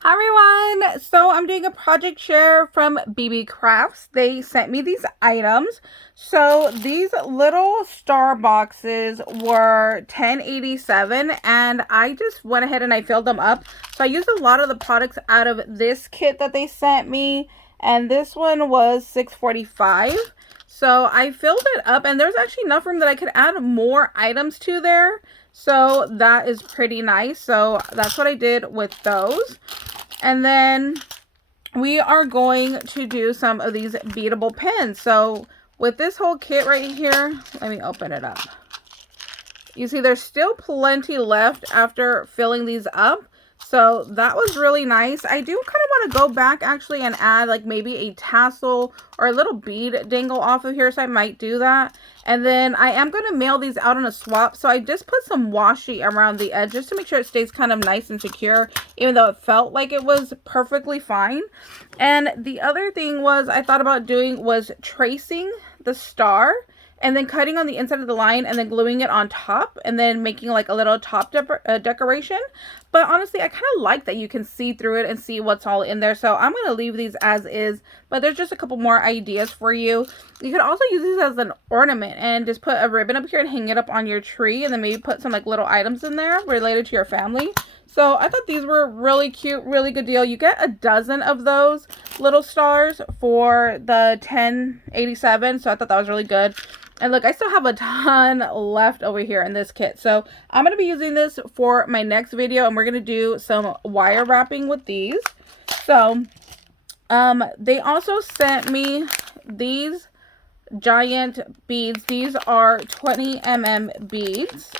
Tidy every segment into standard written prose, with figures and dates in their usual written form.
Hi everyone! So I'm doing a project share from BeeBeeCraft. They sent me these items. So these little star boxes were $10.87 and I just went ahead and I filled them up. So I used a lot of the products out of this kit that they sent me, and this one was $6.45. So I filled it up and there's actually enough room that I could add more items to there. So that is pretty nice. So that's what I did with those. And then we are going to do some of these beadable pens. So with this whole kit right here, let me open it up. You see there's still plenty left after filling these up. So that was really nice. I do kind of want to go back actually and add like maybe a tassel or a little bead dangle off of here. So I might do that. And then I am going to mail these out on a swap. So I just put some washi around the edge just to make sure it stays kind of nice and secure, even though it felt like it was perfectly fine. And the other thing was I thought about doing was tracing the star and then cutting on the inside of the line and then gluing it on top and then making like a little top decoration. But honestly, I kind of like that you can see through it and see what's all in there. So I'm going to leave these as is, but there's just a couple more ideas for you. You could also use these as an ornament and just put a ribbon up here and hang it up on your tree, and then maybe put some like little items in there related to your family. So I thought these were really cute, really good deal. You get a dozen of those little stars for the $10.87. So I thought that was really good. And look, I still have a ton left over here in this kit. So I'm going to be using this for my next video, and we're going to do some wire wrapping with these. So they also sent me these giant beads. These are 20mm beads.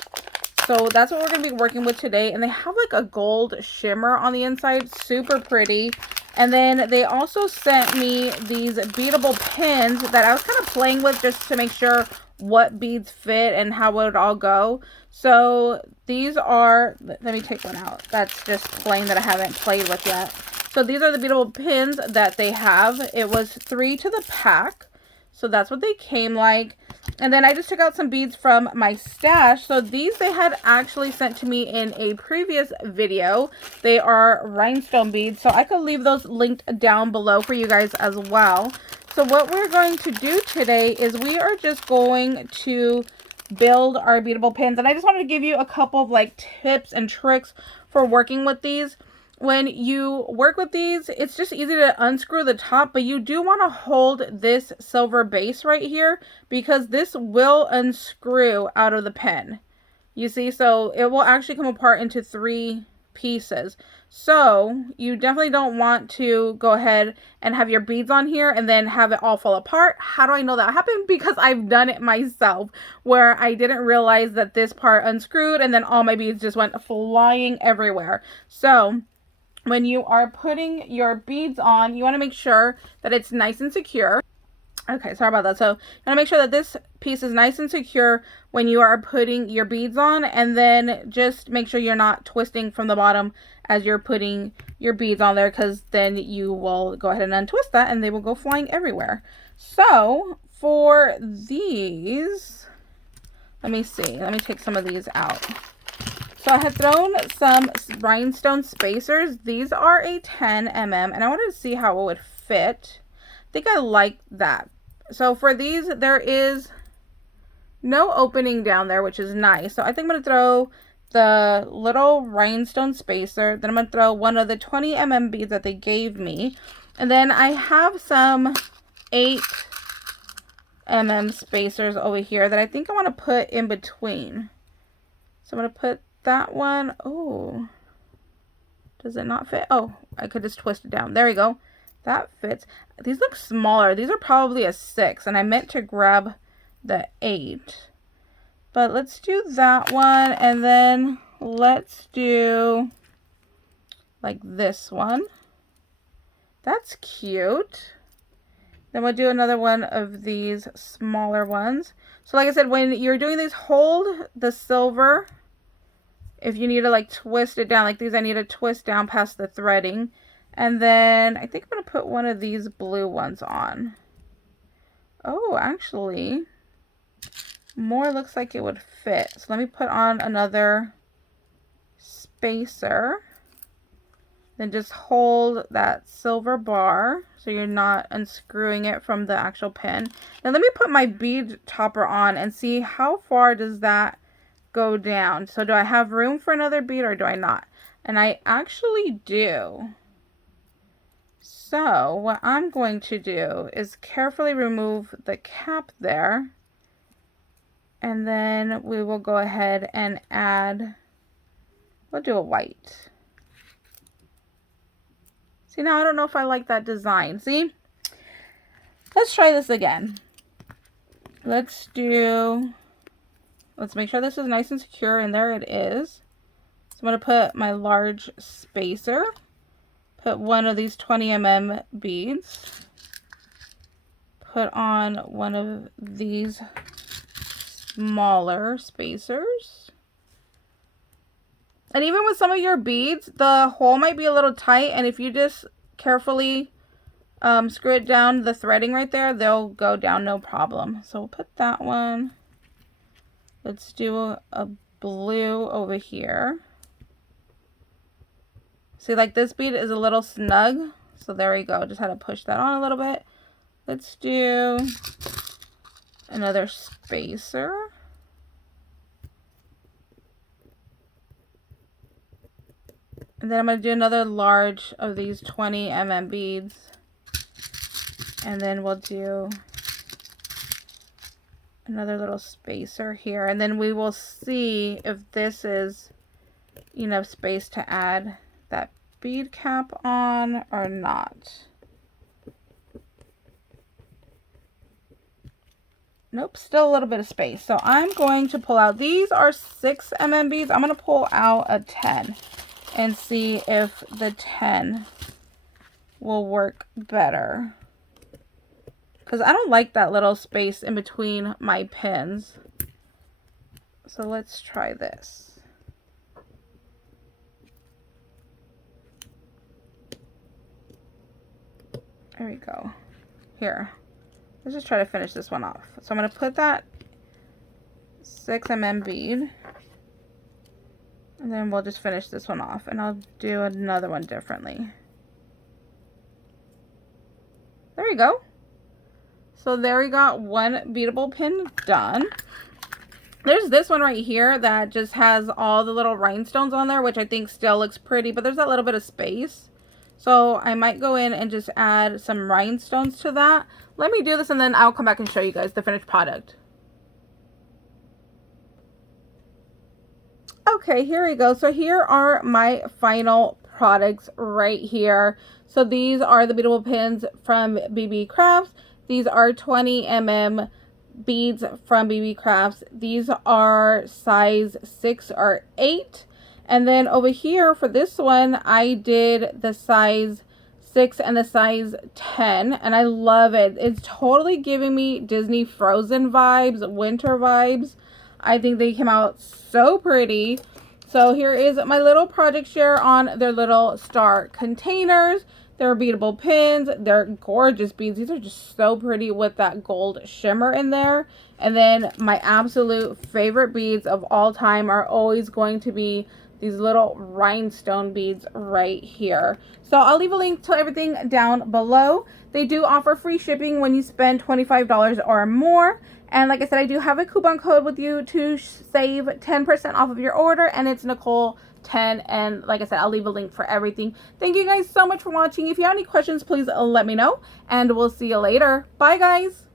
So that's what we're going to be working with today. And they have like a gold shimmer on the inside. Super pretty. And then they also sent me these beadable pins that I was kind of playing with just to make sure what beads fit and how would it all go. So these are, let me take one out. That's just plain that I haven't played with yet. So these are the beadable pins that they have. It was 3 to the pack. So that's what they came like. And then I just took out some beads from my stash. So these they had actually sent to me in a previous video. They are rhinestone beads. So I could leave those linked down below for you guys as well. So what we're going to do today is we are just going to build our beadable pins. And I just wanted to give you a couple of like tips and tricks for working with these. When you work with these, it's just easy to unscrew the top, but you do want to hold this silver base right here because this will unscrew out of the pen. You see, so it will actually come apart into 3 pieces. So you definitely don't want to go ahead and have your beads on here and then have it all fall apart. How do I know that happened? Because I've done it myself where I didn't realize that this part unscrewed and then all my beads just went flying everywhere. So when you are putting your beads on, you want to make sure that it's nice and secure. Okay, sorry about that. So you want to make sure that this piece is nice and secure when you are putting your beads on, and then just make sure you're not twisting from the bottom as you're putting your beads on there, because then you will go ahead and untwist that and they will go flying everywhere. So for these, let me see. Let me take some of these out. So I had thrown some rhinestone spacers. These are a 10mm, and I wanted to see how it would fit. I think I like that. So for these, there is no opening down there, which is nice. So I think I'm going to throw the little rhinestone spacer. Then I'm going to throw one of the 20mm beads that they gave me. And then I have some 8mm spacers over here that I think I want to put in between. So I'm going to put that one. Oh, does it not fit? Oh, I could just twist it down. There we go. That fits. These look smaller. These are probably a 6, and I meant to grab the 8. But let's do that one, and then let's do like this one. That's cute. Then we'll do another one of these smaller ones. So like I said, when you're doing these, hold the silver. If you need to like twist it down, like these, I need to twist down past the threading. And then I think I'm going to put one of these blue ones on. Oh, actually, more looks like it would fit. So let me put on another spacer. Then just hold that silver bar so you're not unscrewing it from the actual pin. Now let me put my bead topper on and see how far does that go down. So do I have room for another bead or do I not? And I actually do. So what I'm going to do is carefully remove the cap there. And then we will go ahead and add, we'll do a white. See, now I don't know if I like that design. See? Let's try this again. Let's make sure this is nice and secure, and there it is. So I'm going to put my large spacer, put one of these 20mm beads, put on one of these smaller spacers. And even with some of your beads, the hole might be a little tight, and if you just carefully screw it down, the threading right there, they'll go down no problem. So we'll put that one. Let's do a blue over here. See, like this bead is a little snug, so there we go. Just had to push that on a little bit. Let's do another spacer. And then I'm going to do another large of these 20mm beads. And then we'll do another little spacer here. And then we will see if this is enough space to add that bead cap on or not. Nope, still a little bit of space. So I'm going to pull out, these are 6mm beads. I'm going to pull out a 10 and see if the 10 will work better. Because I don't like that little space in between my pins. So let's try this. There we go. Here. Let's just try to finish this one off. So I'm going to put that 6mm bead. And then we'll just finish this one off. And I'll do another one differently. There we go. So there we got one beadable pin done. There's this one right here that just has all the little rhinestones on there, which I think still looks pretty, but there's that little bit of space. So I might go in and just add some rhinestones to that. Let me do this and then I'll come back and show you guys the finished product. Okay, here we go. So here are my final products right here. So these are the beadable pins from BeeBeeCraft. These are 20mm beads from BeeBeeCraft. These are size 6 or 8. And then over here for this one, I did the size 6 and the size 10. And I love it. It's totally giving me Disney Frozen vibes, winter vibes. I think they came out so pretty. So here is my little project share on their little star containers. They're beadable pins. They're gorgeous beads. These are just so pretty with that gold shimmer in there. And then my absolute favorite beads of all time are always going to be these little rhinestone beads right here. So I'll leave a link to everything down below. They do offer free shipping when you spend $25 or more. And like I said, I do have a coupon code with you to save 10% off of your order, and it's Nicole10. And like I said, I'll leave a link for everything. Thank you guys so much for watching. If you have any questions, please let me know, and we'll see you later. Bye, guys.